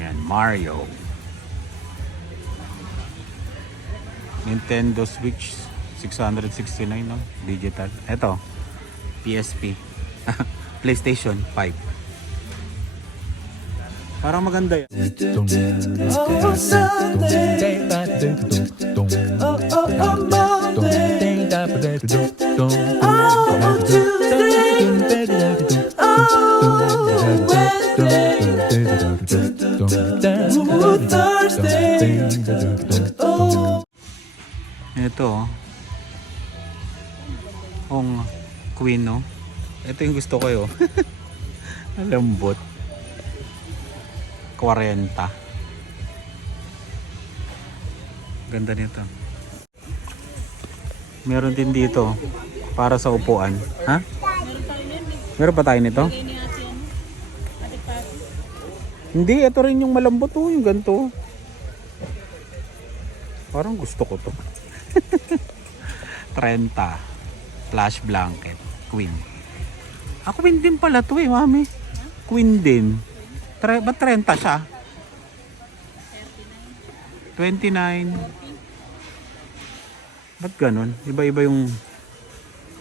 Yan, Mario. Nintendo Switch 669 no? Digital. Ito, PSP. PlayStation 5. Parang maganda yan. Oh, Sunday. Oh, Monday. Oh, Tuesday. Oh, Wednesday. Oh, Thursday. Oh. Ito, Queen, no? Ito yung gusto ko, yo. Lambot. 40. Ganda nito. Meron din dito para sa upuan. Ha? Meron pa tayo nito? Hindi, ito rin yung malambot, oh, yung ganito. Parang gusto ko to. 30. Flash blanket. Queen. Queen din pala to, mami. Queen din. Ba't 30 siya? 29. Ba't ganun? Iba-iba yung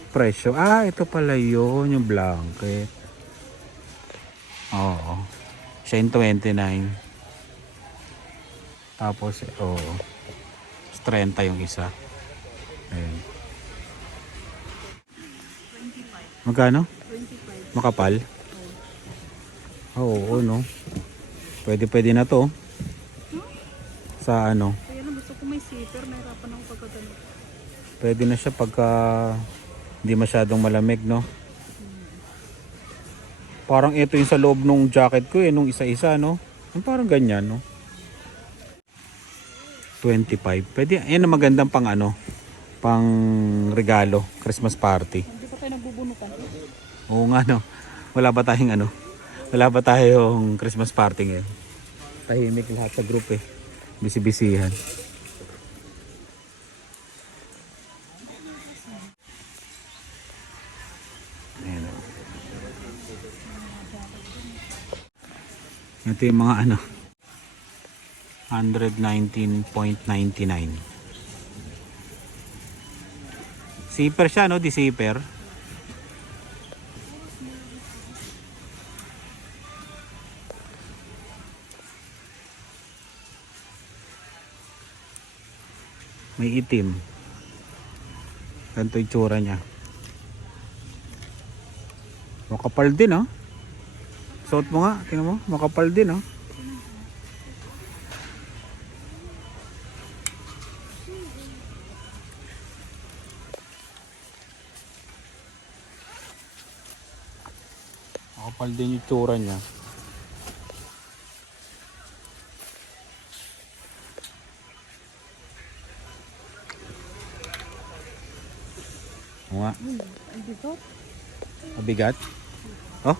presyo. Ito pala yun, yung blanket. Oo. Siya yung 29. Tapos, 30 yung isa. Ayan. Magkano? 25. Makapal? Oo, no. Pwede na to. Sa ano? Kaya lang gusto ko may zipper, nahirapan ako pagkagano. Pwede na siya pagka hindi masyadong malamig, no? Parang ito yung sa loob nung jacket ko, nung isa-isa, no? Yung parang ganyan, no? 25. Pwede, yan ang magandang pang ano, pang regalo, Christmas party. Hindi pa tayo nagbubunutan. Oo nga, no? Wala ba tayong Christmas party ngayon? Tahimik lahat sa group, Bisi-bisihan. Ayan. Ito yung mga ano, 119.99. Zipper siya, no? Di zipper. May itim. Ganito yung tsura niya. Makapal din, oh. Suot mo nga, tingnan mo, makapal din, oh. Makapal din yung tsura niya. Nga. Mabigat? Oh,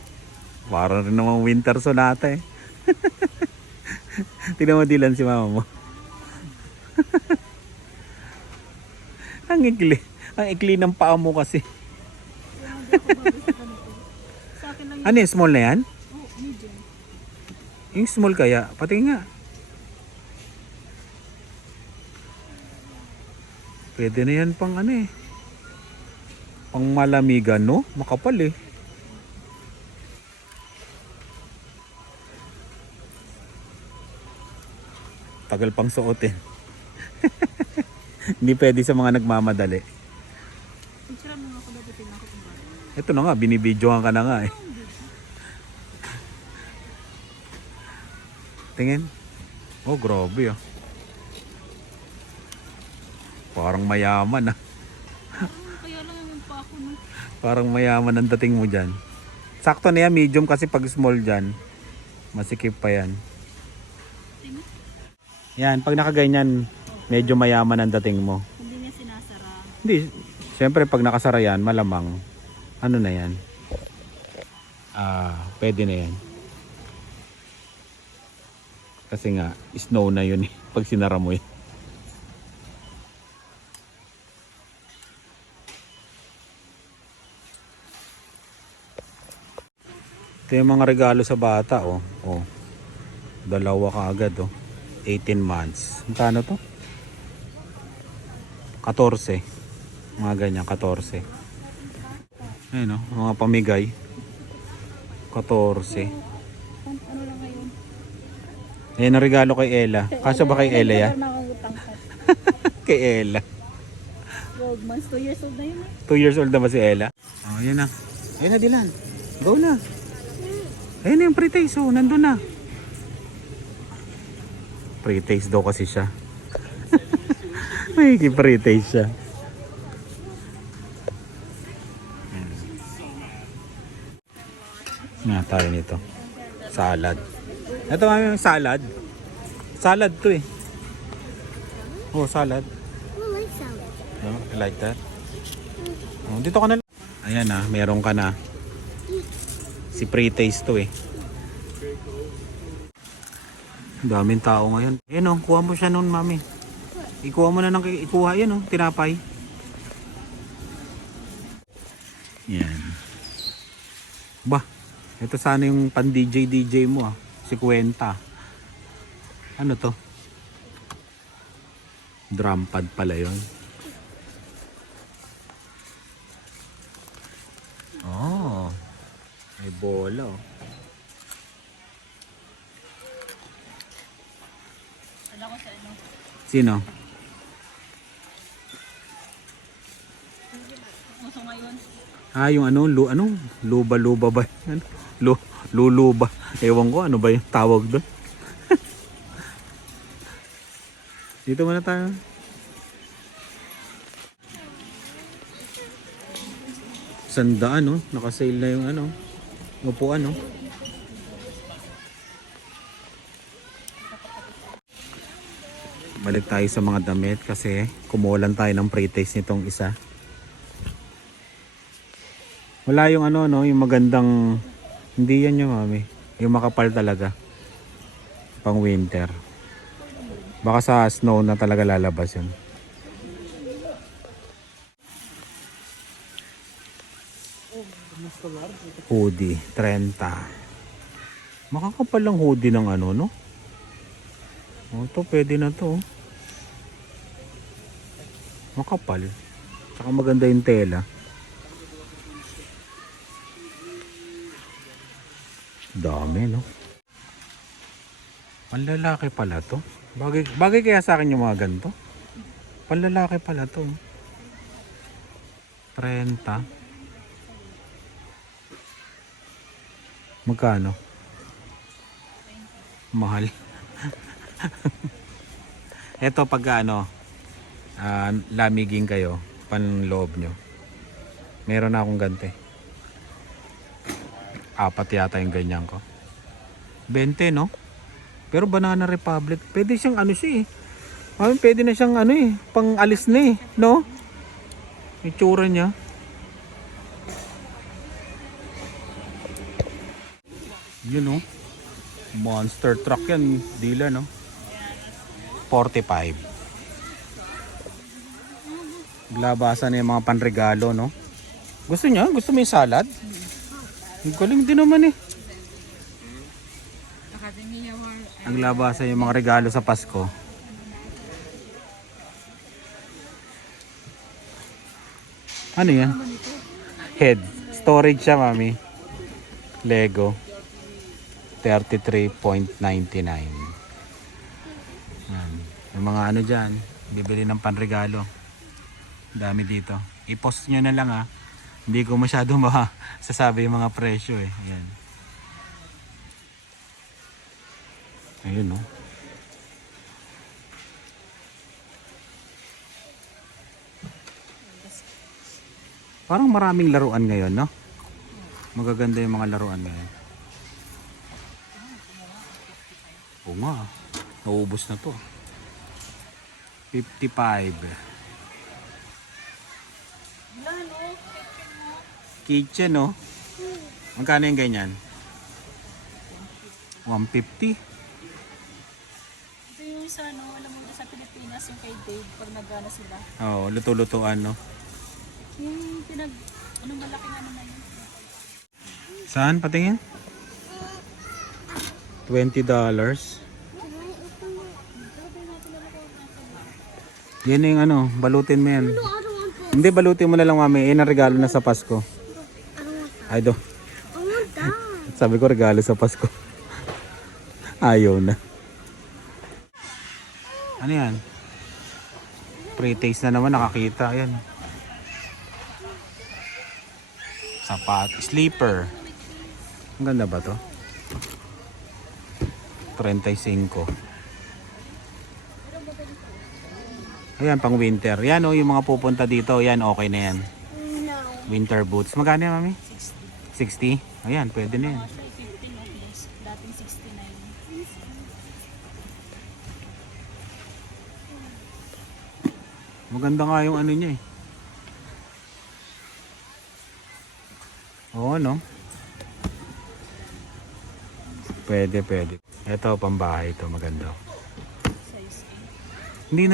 parang rin namang winter sonata, Tingnan mo Dylan si mama mo. Ang ikli ng paa mo kasi. Sa akin lang Ano yung small na yan? medium. Yung small kaya, pati nga. Pwede na yan pang ano, pang malamigan, no? Makapal, tagal pang suotin. Hindi pwede sa mga nagmamadali. Picture mo nga ako dapat ako kung bakit. Ito na nga, binibidyohan ka na nga, Tingin. Oh, grabe, Parang mayaman, Kaya lang yung pa ako, no? Parang mayaman ang dating mo dyan. Sakto na yan, medium kasi pag small dyan, masikip pa yan. Yan, pag nakaganyan, medyo mayaman ang dating mo. Hindi niya sinasara. Hindi, syempre pag nakasara yan, malamang, ano na yan? Pwede na yan. Kasi nga, snow na yun pag sinara mo yan. Ito yung mga regalo sa bata, oh. Dalawa ka agad oh. 18 months. Magkano to? 14. Mga ganyan, 14. Ayun oh, mga pamigay. 14. Ano lang ngayon? Ayan ang regalo kay Ella. Kasya ba kay Ella yan? Kay Ella. 12 months, 2 years old na yun eh. 2 years old na ba si Ella? Oh, ayan na. Ayan na, Dylan. Go na. Ayan na yung pre-taste. Oh, nandun na. Pre-taste daw kasi siya. May pre-taste siya. Nga tayo nito. Salad. Ito mami yung salad. Salad to eh. Oh, salad. No, I like that. Oh, dito ka na. Ayan na, meron ka na. Si pre-taste to eh. Daming tao ngayon. Ayan o, kuha mo siya noon, mami. Ikuha mo na ng ikuha yan o, tinapay. Yan. Bah, ito sana yung pan DJ mo ah. Si Kwenta. Ano to? Drum pad pala yun. Oh, may bola oh. Sino? Uso ngayon. Ah, yung ano, luba ba? Ano? Luluba. Ewan ko, ano ba yung tawag doon? Dito muna tayo. Sandaan, no? Naka-sale na yung ano, upuan, no? Balik tayo sa mga damit kasi kumulan tayo ng pre-taste nitong isa. Wala yung ano, no? Yung magandang, hindi yan yung mami. Yung makapal talaga. Pang winter. Baka sa snow na talaga lalabas yun. Hoodie, 30. Makakapal lang hoodie ng ano, no? Oh, to pwede na to. Makapal. Tsaka maganda yung tela. Dami, no? Panlalaki pala to. Bagay kaya sa akin yung mga ganito. Panlalaki pala to. 30. Magkano? Mahal. Eto pag ano, lamigin kayo, panloob nyo. Meron na akong ganti. 4 yata yung ganyan ko. 20, no? Pero Banana Republic, pwede siyang ano siya eh. Pwede na siyang ano eh, pang alis na eh, no? Itsura niya. Yun no. Monster truck yan, dila no. 45. Labasan na yung mga panregalo no. Gusto niya? Gusto mo yung salad? Ang galing din naman eh. Ang labasan yung mga regalo sa Pasko. Ano yan? Head. Storage siya mami. Lego. 33.99. Yung mga ano dyan, bibili ng panregalo. Dami dito. I-post nyo na lang ha. Hindi ko masyado sasabi yung mga presyo eh. Ayan. Ayun no. Parang maraming laruan ngayon no. Magaganda yung mga laruan ngayon. Oo nga. Naubos na to. 55. Kitchen no? Magkano yung ganyan? 150. Ito yung isa, no? Alam mo sa Pilipinas, yung kay Dave, pag nag-ano sila. Oo, luto-lutuan no? Yung ano malaki nga naman yun. Saan? Patingin? $20. Yan yung ano, balutin mo yan. Hindi, balutin mo na lang mami. Yan ang regalo na sa Pasko. Ay do. Sabi ko regalo sa Pasko. Ayaw na. Ano yan? Pre-taste na naman nakakita. Ayan. Sapat. Sleeper. Ang ganda ba to? 35. Ayan, pang winter. Yan o, yung mga pupunta dito. Yan, okay na yan. Winter boots. Magkano yan, mami? 60. Ayan, pwede na yan. 15 no? Yes. Dating 69. Maganda nga yung ano niya eh. Oo, no? Pwede, pwede. Ito, pambahay ito. Maganda. Size Hindi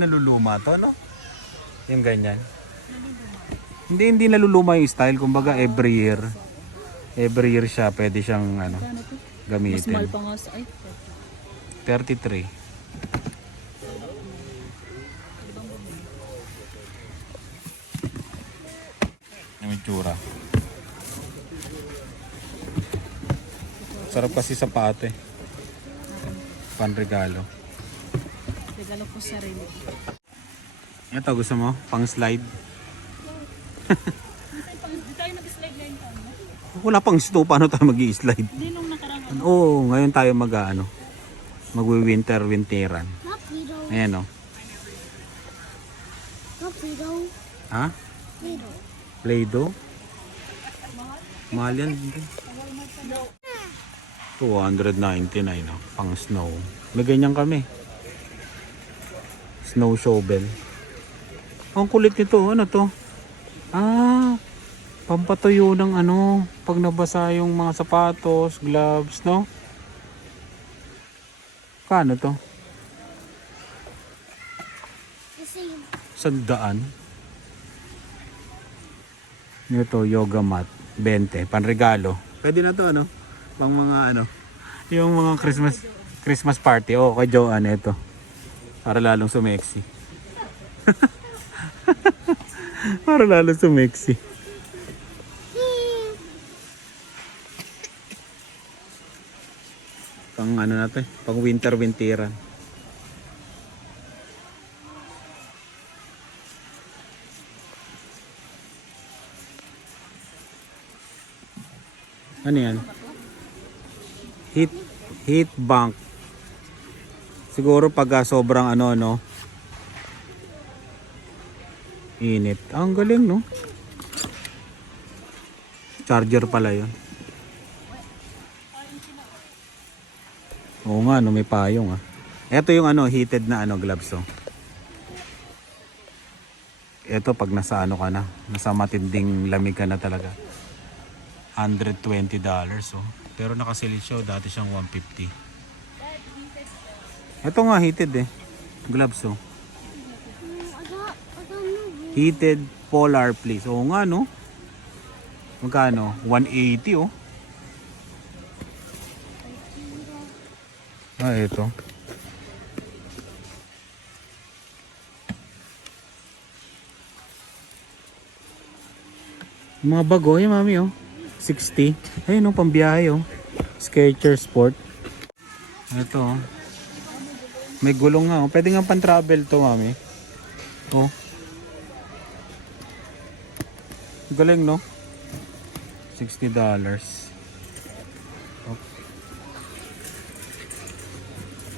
naluluma to, no? Yung ganyan. Hindi naluluma yung style. Kumbaga, every year siya, pwede siyang ano, A. Ano to? Mas gamitin. mahal pa nga sa... Ay, 33. Yung itsura. Sarap kasi sa pate. Panregalo. regalo ko sa rin. Ito, gusto mo? Pang slide? Di tayo nag-slide na yun. Wala pang snow. Paano tayo mag-i-slide? Hindi nung nakarang Oo, ngayon tayo magwi-winteran. Ayan o. Ha? Play-Doh? Mahal yan. 299 oh, pang snow. May ganyan kami. Snow shovel. Ang kulit nito. Ano to? Ah, pampatuyo ng ano, pag nabasa yung mga sapatos, gloves, no? Kano to? 100. Ito, yoga mat. 20. Panregalo. Pwede na to, ano? Pang mga ano, yung mga Christmas party. Oh, kay Joanne ito. Para lalong sumexy. Para lalong sumexy. Pang ano na to, pang winteran. Ano yan? Heat bank. Siguro pag sobrang ano init. Ang galing, no? Charger pala yun. Oo nga, no, may payong ah. Ito yung ano, heated na ano, gloves oh. Ito pag nasa ano ka na, nasa matinding lamig ka na talaga. $120 oh. Pero nakaselit siya, dati siyang $150. Ito nga heated eh. Gloves oh. Heated polar fleece. Oo nga no. Magkano? 180 oh. Ah, ito. Mga bago yung mami oh. 60. Ayun oh, pambiyahe oh. Skechers Sport. Ito oh. May gulong nga oh. Pwede nga pan-travel to mami. Oh. Galing no? $60. Oh.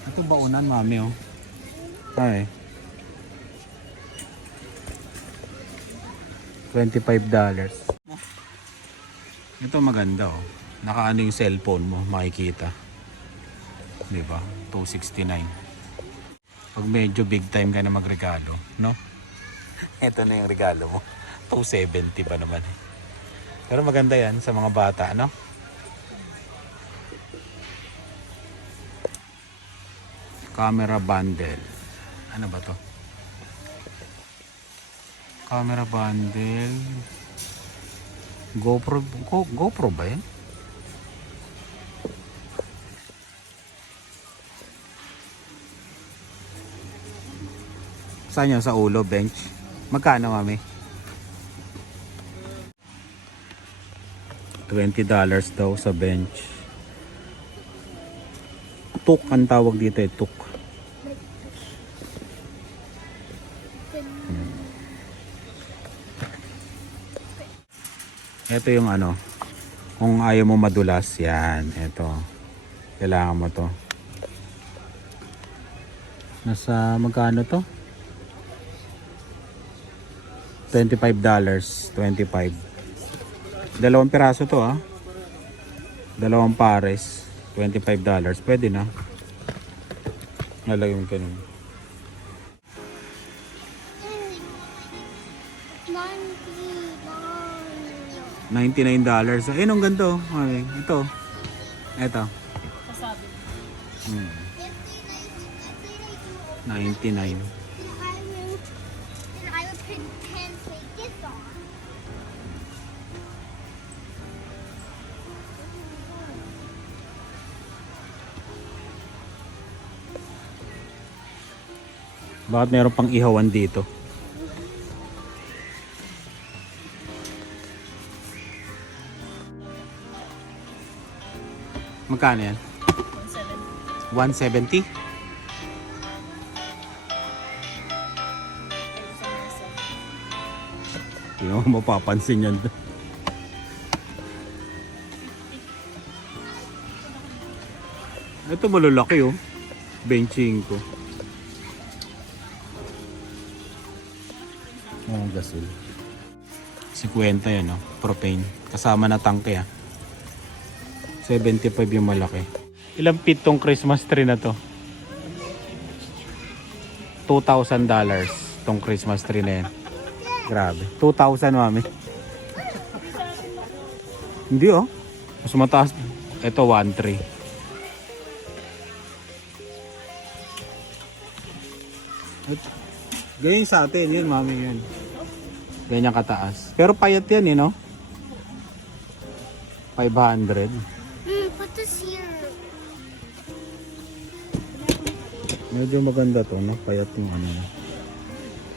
Ito baunan mami oh. Ay. $25. Ito maganda oh. Nakaano yung cellphone mo, makikita. 'Di ba? $269. Pag medyo big time ka na magregalo, no? Ito na yung regalo mo. $270 pa naman. Pero maganda 'yan sa mga bata, no? Camera bundle. Ano ba 'to? Camera bundle. GoPro ba yan? Saan yan? Sa ulo, bench? Magkano, mami? $20 daw sa bench. Tuk ang tawag dito eh, tuk. Ito yung ano, kung ayaw mo madulas, yan, ito. Kailangan mo to. Nasa magkano to? $25. 25. Dalawang piraso to ah. Dalawang pares. $25. Pwede na. Nalagyan ka nun. $99. Ayun ang ganda oh. Okay. Ito. Ito. Sasabi. 99. Bakit meron pang ihawan dito? Magkano yan? 170? Hindi mo mapapansin yan. Ito malalaki oh. Benching ko. Oh, gasol. 50 yan oh. Propane. Kasama na tangke ah. 75 yung malaki. Ilang feet tong Christmas tree na to? $2,000 tong Christmas tree na yan. Grabe. 2,000 mami. Hindi oh. Mas mataas. Ito 1,300. Ganyan sa atin. Yun mami yun. Ganyan kataas. Pero payat yan no? 500. Put this here. Medyo maganda to, no? Payat yung ano.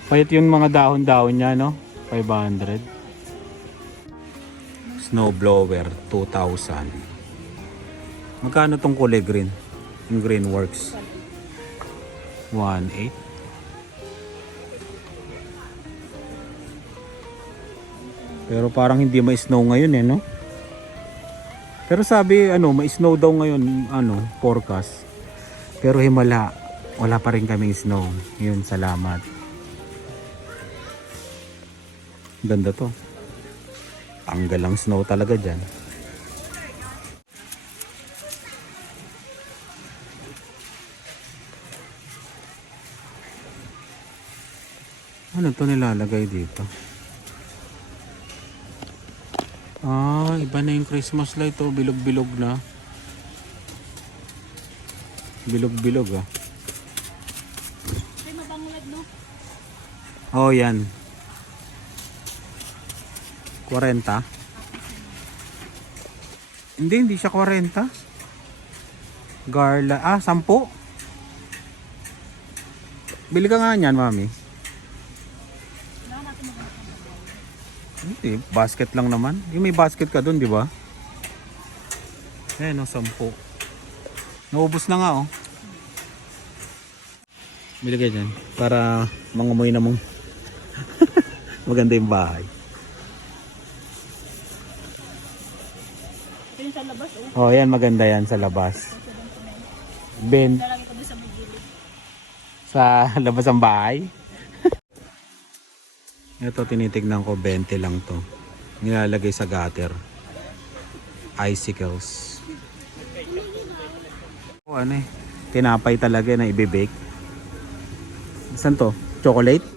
Payat yung mga dahon-dahon niya, no? 500. Snow blower, 2,000. Magkano tong kulay green? Yung green works. 1,800. Pero parang hindi ma-snow ngayon no? Pero sabi, ma-snow daw ngayon, forecast. Pero himala, wala pa rin kaming snow. Yun, salamat. Ganda to. Tanggal ang snow talaga dyan. Ano to nilalagay dito? Ah, iba na yung Christmas light oh. Bilog-bilog na. Bilog-bilog ah. Ay, mabanglag no? Oh, yan. 40. Hindi siya 40. Garla, 10. Bili ka nga niyan, mami. Hindi, basket lang naman. Yung may basket ka dun, di ba? Ayan, 10. Naubos na nga, oh. Bili kayo dyan. Para mangamoy na mong maganda yung bahay. Ito yung sa labas Oh, oh. yan, maganda yan sa labas. Ben, Lalagay ko doon sa may gilid. sa labas ng bahay. Ito, tinitignan ko, 20 lang to. Nilalagay sa gutter. Icicles. Oh, ano eh. Tinapay talaga na ibibake. Saan to? Chocolate?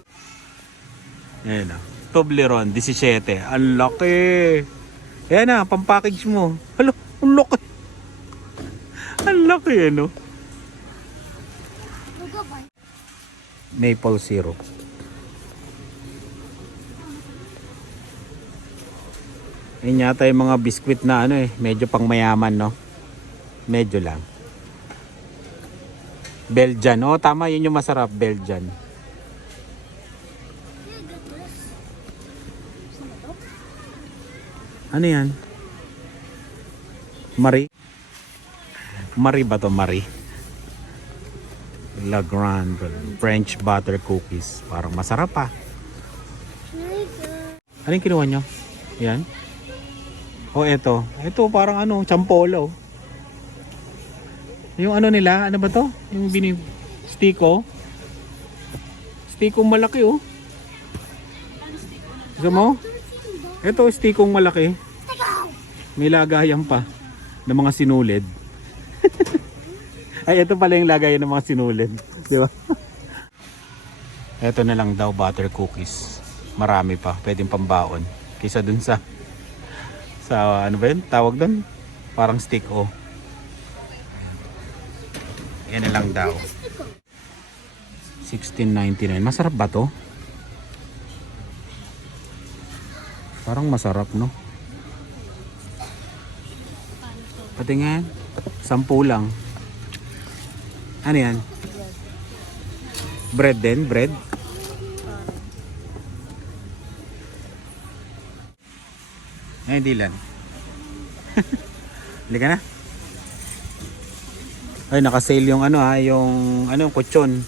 Ayan na. Toblerone, 17. Ang laki. Ayan na, pampackage mo. Hala, ang laki. Ang laki, ano? Maple syrup. Yan yata yung mga biskwit na medyo pang mayaman, no? Medyo lang. Belgian. Oh, tama, yun yung masarap, Belgian. Ano yan? Marie? Marie ba to? Marie? La Grande French butter cookies. Parang masarap pa. Ano yung kinuha nyo? Yan? O eto. Ito parang ano, champolo. Yung ano nila, ano ba to? Yung stiko. Stikong malaki oh. Gusto mo? Ito, stikong malaki. May lagayan pa ng mga sinulid. Ay, ito pala yung lagayan ng mga sinulid. Di ba? Ito na lang daw, butter cookies. Marami pa, pwedeng pambaon. Kaysa dun sa ano ba yun? Tawag dun? Parang stick oh. Yan na lang daw. 16.99. Masarap ba to? Parang masarap, no? Patingin. 10 lang. Ano yan? Bread din? Bread? Ay, hindi lang. Halika na. Ay, naka-sale yung ano ha, yung kutsyon.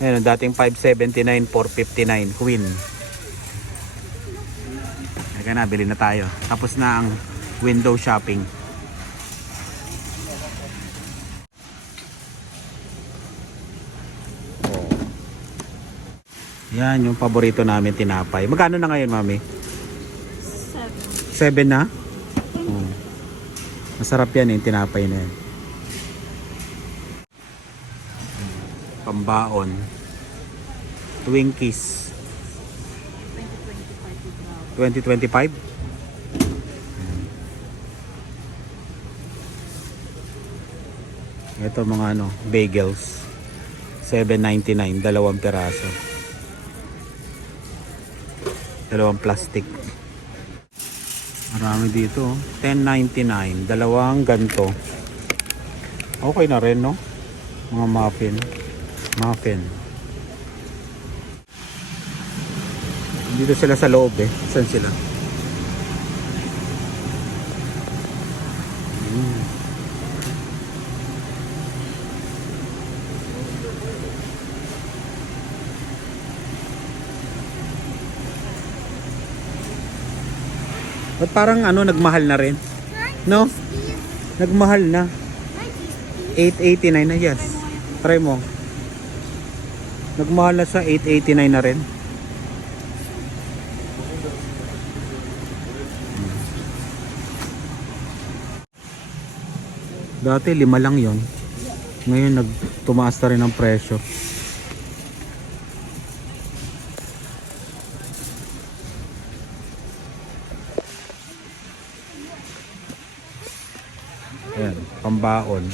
Ayun, dating 579, 459. Queen. Halika na, bili na tayo. Tapos na ang window shopping. Yan, yung paborito namin, tinapay. Magkano na ngayon, mami? 7 na? Oh. Masarap yan yung tinapay na yan. Pambaon. Twinkies. 2025? Ito mga ano, bagels. 7.99, 2 piraso. 2 plastic. Marami dito. 10.99, 2 ganto. Okay na rin, no? Mga muffin. Dito sila sa loob eh. Saan sila? Ba't parang ano, nagmahal na rin? No? Nagmahal na. 8.89 na, yes. Try mo. Nagmahal na sa 8.89 na rin. Dati 5 lang yon. Ngayon tumaas na rin ang presyo. Ayan, pambaon.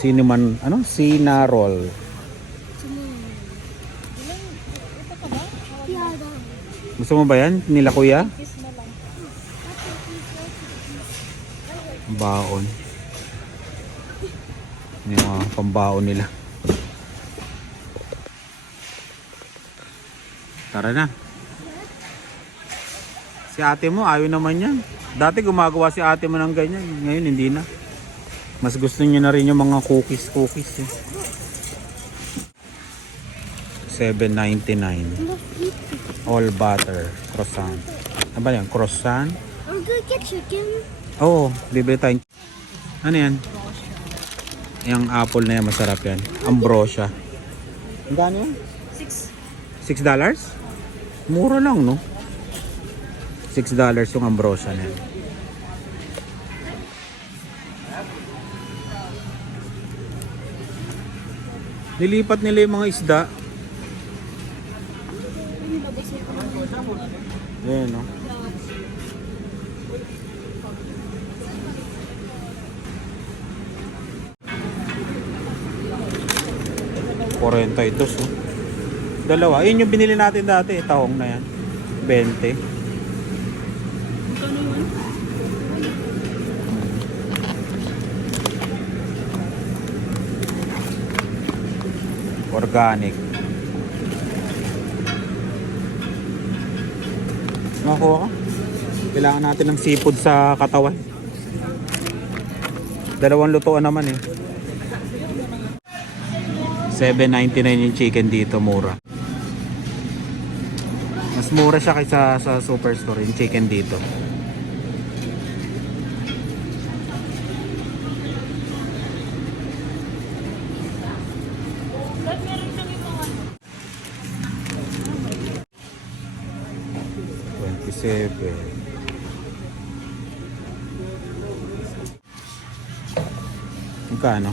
Cinnamon, Cinnarol. Gusto mo ba yan? Nila kuya? Baon. Yung mga pambaon nila. Tara na. Si ate mo, ayaw naman yan. Dati gumagawa si ate mo ng ganyan. Ngayon hindi na. Mas gusto niya na rin yung mga cookies eh. 7.99. All butter croissant. Ano ba yan? Croissant? Are we gonna get chicken? Oo, bibili tayo. Ano yan? Yung apple na yan, masarap yan. Ambrosia. Ang gano yan? $6? Mura lang, no? $6 yung ambrosia na yan. Nilipat nila yung mga isda. Ayan, no? $42, oh. Dalawa. Ayun yung binili natin dati. Tahong na yan. 20. Organic. Makuha ka? Kailangan natin ng seafood sa katawan. Dalawang lutuan naman eh. 7.99 yung chicken dito, mura. Mas mura siya kaysa sa superstore yung chicken dito. $27. Magkano?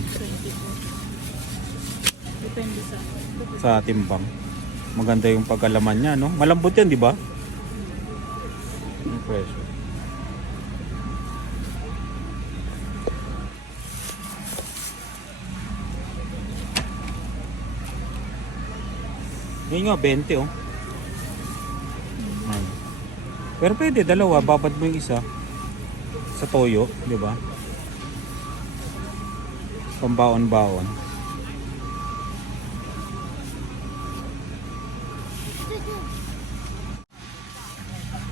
Depende Sa sa timbang. Maganda yung pagkalaman niya, no? Malambot yan, di ba? Yung presyo. Yan nga, 20 oh. Ayan. Pero pwede, dalawa. Babad mo yung isa. Sa toyo, di ba? Pambaon-baon.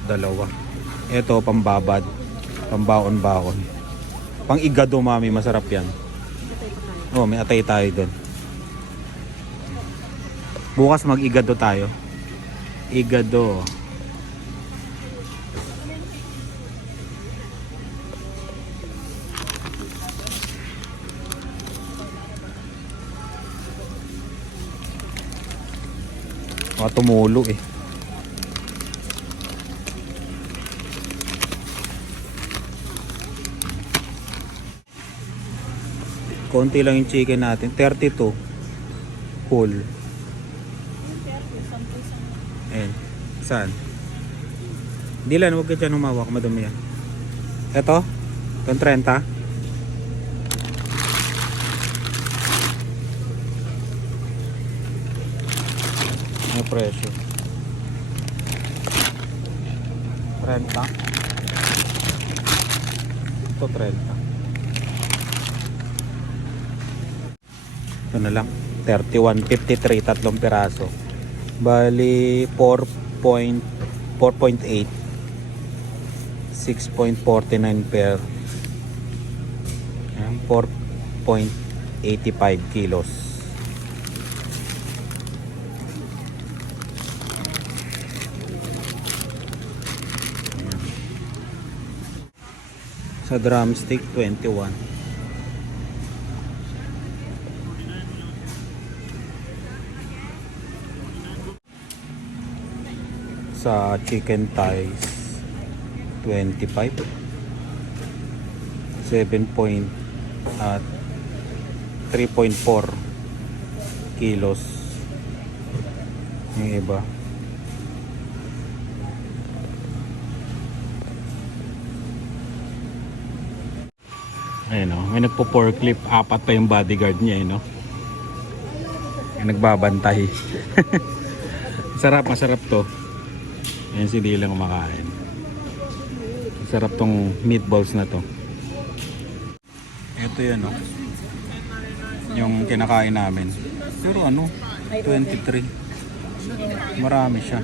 Dalawa. Ito, pambabad. Pambaon-baon. Pang igado, mami. Masarap yan. Oh, may atay tayo dun. Bukas mag-igado tayo. Igado. Tumulo eh. Konti lang yung chicken natin. 32. Cool. Ayan. Saan? Hindi lang, huwag ka dyan humawak. Madumi yan. Ito? Itong 30? May presyo. 30. Ito 30. Ito na lang. 31.53, tatlong piraso. Bali 4.8. 6.49 per. 4.85 kilos. Sa drumstick 21. Sa chicken thighs 25. 3.4 kilos yung iba. Ayun o, may nagpo-forklift, 4 pa yung bodyguard niya, no? Yung nagbabantay. Masarap to. Ayan si Dylan kumakain. Masarap tong meatballs na to. Ito yun, no? Yung kinakain namin. Pero ano, 23. Marami siya.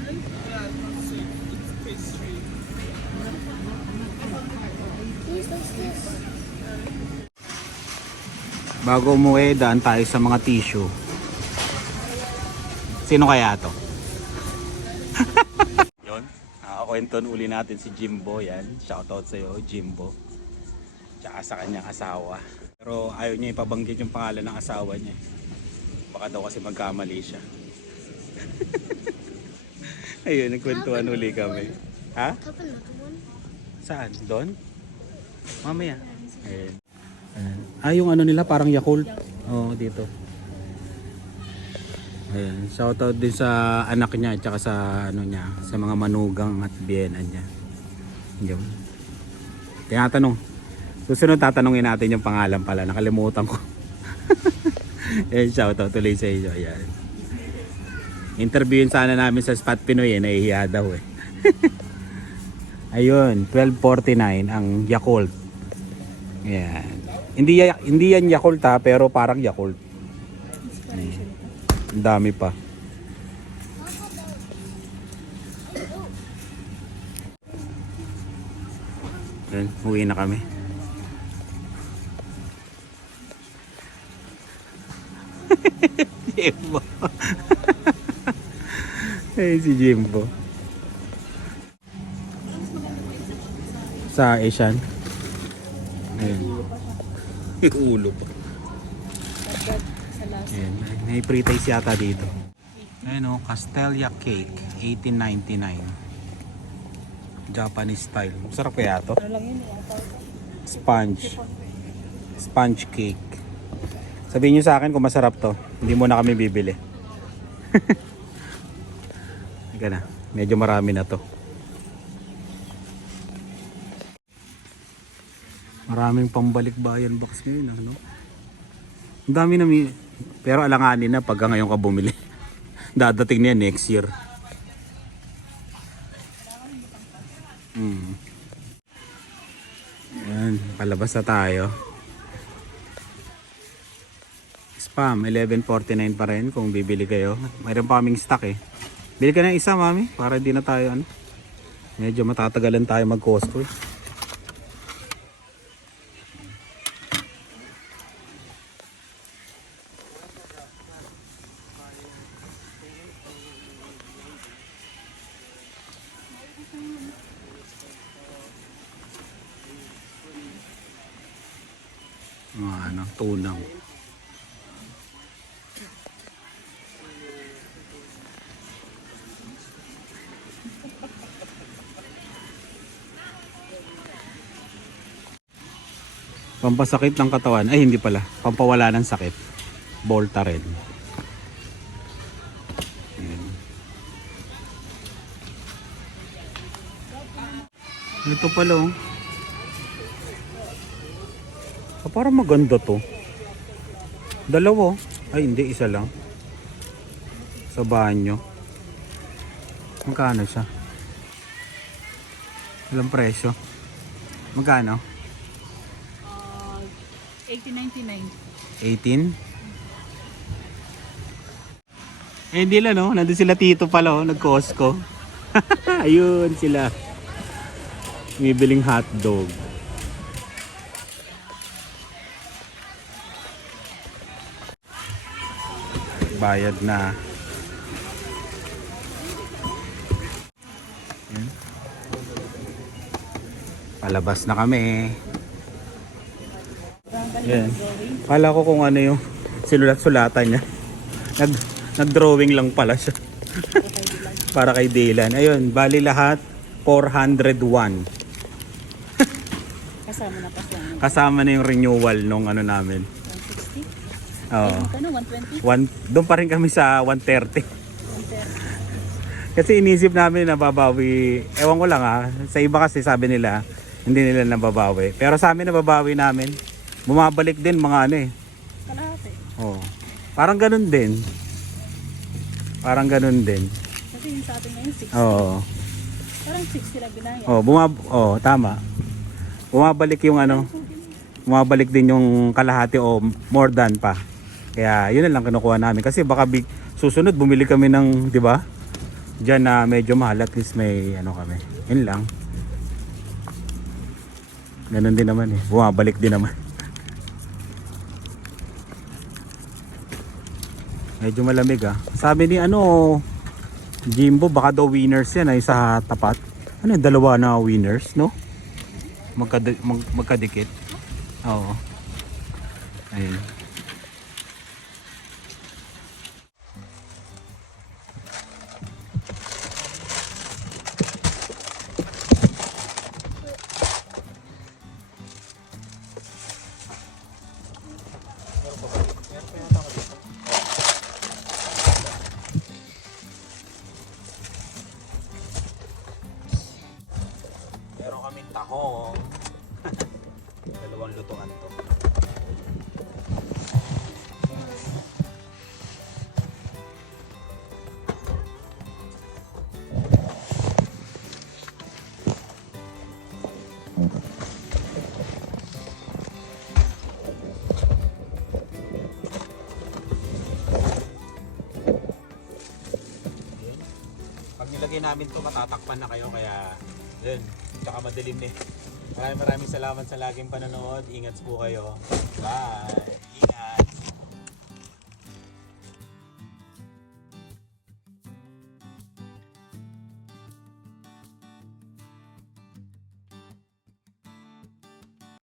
Bago umuwi, daan tayo sa mga tissue. Sino kaya to? Yun, nakakwenton uli natin si Jimbo. Yan, shoutout sa'yo, Jimbo. Tsaka sa kanyang asawa. Pero ayaw niya ipabanggit yung pangalan ng asawa niya. Baka daw kasi magkamali siya. Ayun, nagkwentuhan uli kami. Ha? Saan? Doon? Mamaya. Ayun. Yung ano nila parang Yakult. Oo, dito. Ayun, shoutout din sa anak niya at saka sa ano niya, sa mga manugang at biyenan niya. Yun. Tinatanong. Susunod tatanungin natin yung pangalan pala, nakalimutan ko. Ayun, shoutout tuloy sa inyo. Ayan. Interviewin sana namin sa Spot Pinoy, nahihiya daw eh. Ayun, 12.49 ang Yakult. Ayan. Hindi yan Yakult ha, pero parang Yakult. Ang dami pa. Yun, uwi na kami. Jimbo. Ay, si Jimbo. Sa Asian. Ayun. Yung ulo pa. Ayun. May pre-taste yata dito. Ayun o, Castelia Cake. 18.99. Japanese style. Masarap kaya to? Ano lang yun? Sponge. Sponge cake. Sabihin nyo sa akin kung masarap to. Hindi mo na kami bibili. Ika na. Medyo marami na to. Maraming pambalik bayan box ngayon. Ano? Ang dami na pero alanganin na pagka ngayon ka bumili. Dadating na yan next year. Ayan, palabas na tayo. Spam, 11.49 pa rin kung bibili kayo. Mayroon pa kaming stock eh. Bili ka na isa, mami, para hindi na tayo ano. Medyo matatagalan tayo mag-Costco eh. Ano, tunaw. Pampasakit ng katawan. Ay, hindi pala. Pampawala ng sakit. Voltaren. Ayan. Ito pala oh. Parang maganda to. Dalawa. Ay hindi, isa lang. Sa banyo. Magkano siya? Ilang presyo? Magkano? 18.99. 18? Eh hindi lang no. Nandun sila tito pala oh. Nag-Costco. Ayun sila. Bibiling hotdog. Bayad na. Yan. Palabas na kami. Yan. Kala ko kung ano yung sinulat-sulatan niya. Nag-drawing lang pala siya. Para kay Dylan. Ayun, bali lahat 401. Kasama na pa siya. Kasama na yung renewal nung ano namin. 160? Oo. Ano, 120? Doon pa rin kami sa 130. Kasi inisip namin na babawi. Ewan ko lang ha. Sa iba kasi sabi nila hindi nila nababawi. Pero sa amin nababawi namin. Bumabalik din mga ano eh. Kalahati. Oo. Parang ganun din. Parang ganun din. Kasi yung sa atin ngayon, 60. Oo. Parang 60 lang binaya. Oo, tama. Bumabalik yung ano. Bumabalik din yung kalahati o more than pa. Kaya yun na lang kinukuha namin. Kasi baka susunod bumili kami ng, di ba? Diyan na medyo mahal. At least may ano kami. Yun lang. Ganun din naman eh. Bumabalik din naman. Medyo malamig ah. Sabi ni ano, Jimbo, baka daw winners yan ay sa tapat. Ano yung dalawa na winners, no? Magkadikit. Oo. Ayun. Meron kaming tahong. Dalawang lutuan to. Pag nilagay namin to, matatakpan na kayo kaya yun, tsaka madilim eh. Maraming salamat sa laging panonood. Ingat po kayo. Bye! Ingat!